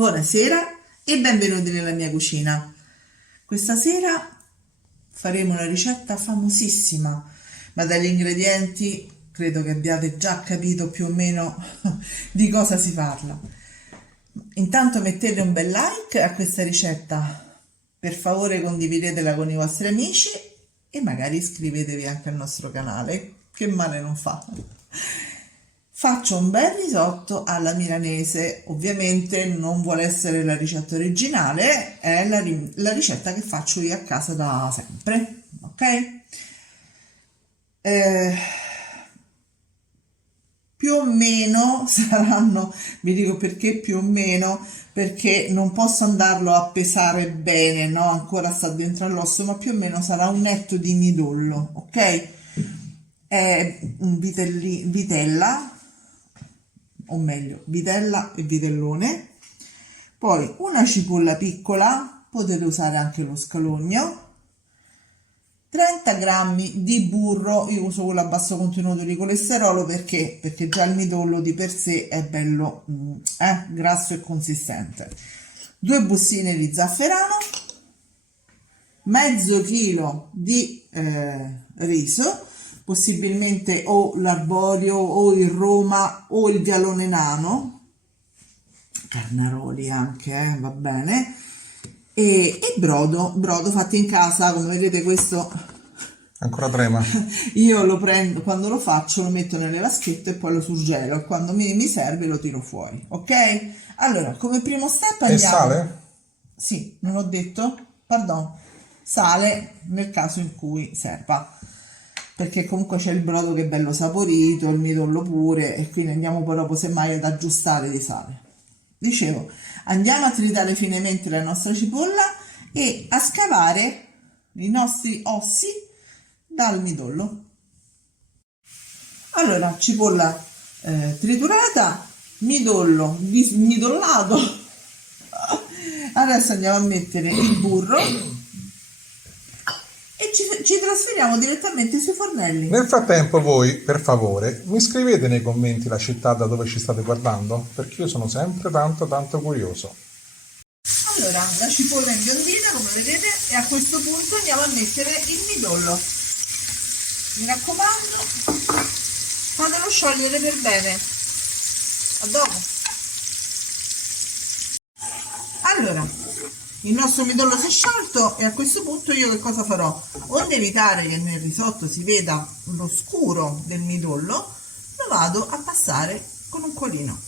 Buonasera e benvenuti nella mia cucina. Questa sera faremo una ricetta famosissima, ma dagli ingredienti credo che abbiate già capito più o meno di cosa si parla. Intanto mettete un bel like a questa ricetta, per favore condividetela con i vostri amici e magari iscrivetevi anche al nostro canale, che male non fa. Faccio un bel risotto alla milanese, ovviamente non vuole essere la ricetta originale, è la ricetta che faccio io a casa da sempre, ok? Più o meno saranno, vi dico perché più o meno, perché non posso andarlo a pesare bene, no? Ancora sta dentro all'osso, ma più o meno sarà un netto di midollo, ok? È un vitella, o meglio, vitella e vitellone, poi una cipolla piccola, potete usare anche lo scalogno, 30 grammi di burro, io uso quello a basso contenuto di colesterolo perché già il midollo di per sé è bello grasso e consistente, 2 bustine di zafferano, mezzo chilo di riso, possibilmente o l'arborio o il Roma o il vialone nano, carnaroli anche, va bene, e brodo fatto in casa, come vedete questo ancora trema. Io lo prendo, quando lo faccio lo metto nelle vaschette e poi lo surgelo e quando mi serve lo tiro fuori, ok? Allora, come primo step andiamo... E sale? Sì, non ho detto? Pardon. Sale nel caso in cui serva, perché comunque c'è il brodo che è bello saporito, il midollo pure, e quindi andiamo poi dopo semmai ad aggiustare di sale. Dicevo, andiamo a tritare finemente la nostra cipolla e a scavare i nostri ossi dal midollo. Allora, cipolla triturata, midollo midollato. Adesso andiamo a mettere il burro e ci trasferiamo direttamente sui fornelli. Nel frattempo voi, per favore, mi scrivete nei commenti la città da dove ci state guardando, perché io sono sempre tanto curioso. Allora, la cipolla è imbiondita, come vedete, e a questo punto andiamo a mettere il midollo. Mi raccomando, fatelo sciogliere per bene. A dopo. Allora, il nostro midollo si è sciolto e a questo punto io che cosa farò? Onde evitare che nel risotto si veda lo scuro del midollo, lo vado a passare con un colino.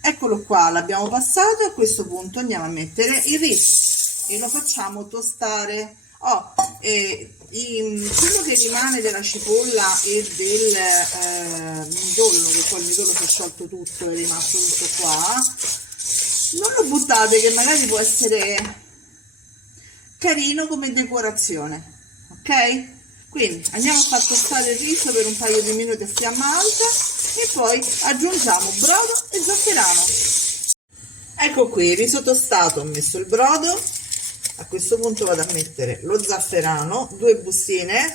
Eccolo qua, l'abbiamo passato e a questo punto andiamo a mettere il riso e lo facciamo tostare. Quello che rimane della cipolla e del midollo, che poi il midollo si è sciolto tutto, è rimasto tutto qua, non lo buttate, che magari può essere carino come decorazione, ok? Quindi andiamo a far tostare il riso per un paio di minuti a fiamma alta e poi aggiungiamo brodo e zafferano. Ecco qui il riso tostato, ho messo il brodo, a questo punto vado a mettere lo zafferano, 2 bustine,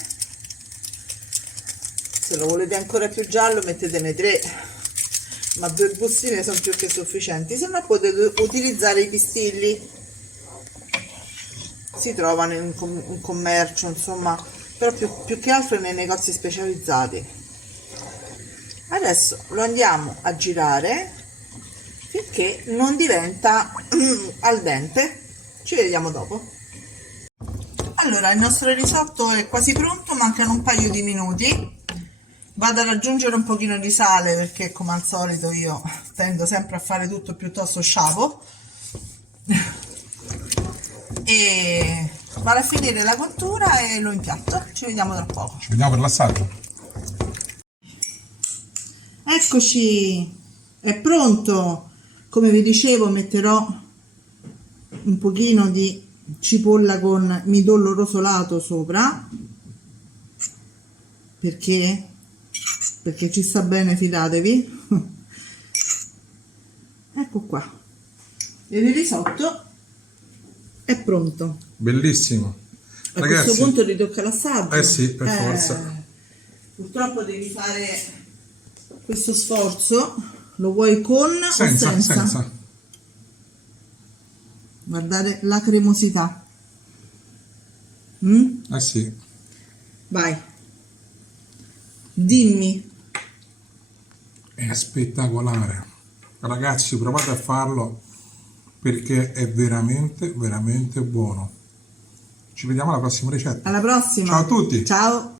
se lo volete ancora più giallo mettetene 3, ma 2 bustine sono più che sufficienti, se no potete utilizzare i pistilli, si trovano in commercio, insomma, però più che altro nei negozi specializzati. Adesso lo andiamo a girare finché non diventa al dente. Ci vediamo dopo. Allora, il nostro risotto è quasi pronto, mancano un paio di minuti. Vado ad aggiungere un pochino di sale perché, come al solito, io tendo sempre a fare tutto piuttosto sciapo. E vado a finire la cottura e lo impiatto. Ci vediamo tra poco. Ci vediamo per l'assaggio. Eccoci, è pronto. Come vi dicevo, metterò un pochino di cipolla con midollo rosolato sopra perché ci sta bene, fidatevi. Ecco qua, il risotto è pronto. Bellissimo. A Ragazzi, questo punto ritocca l'assaggio. sì, per forza. Purtroppo devi fare questo sforzo Lo vuoi con o Senza, senza? senza. Guardare la cremosità. Mm? Eh sì. Vai. Dimmi. È spettacolare. Ragazzi, provate a farlo perché è veramente, veramente buono. Ci vediamo alla prossima ricetta. Alla prossima. Ciao a tutti! Ciao.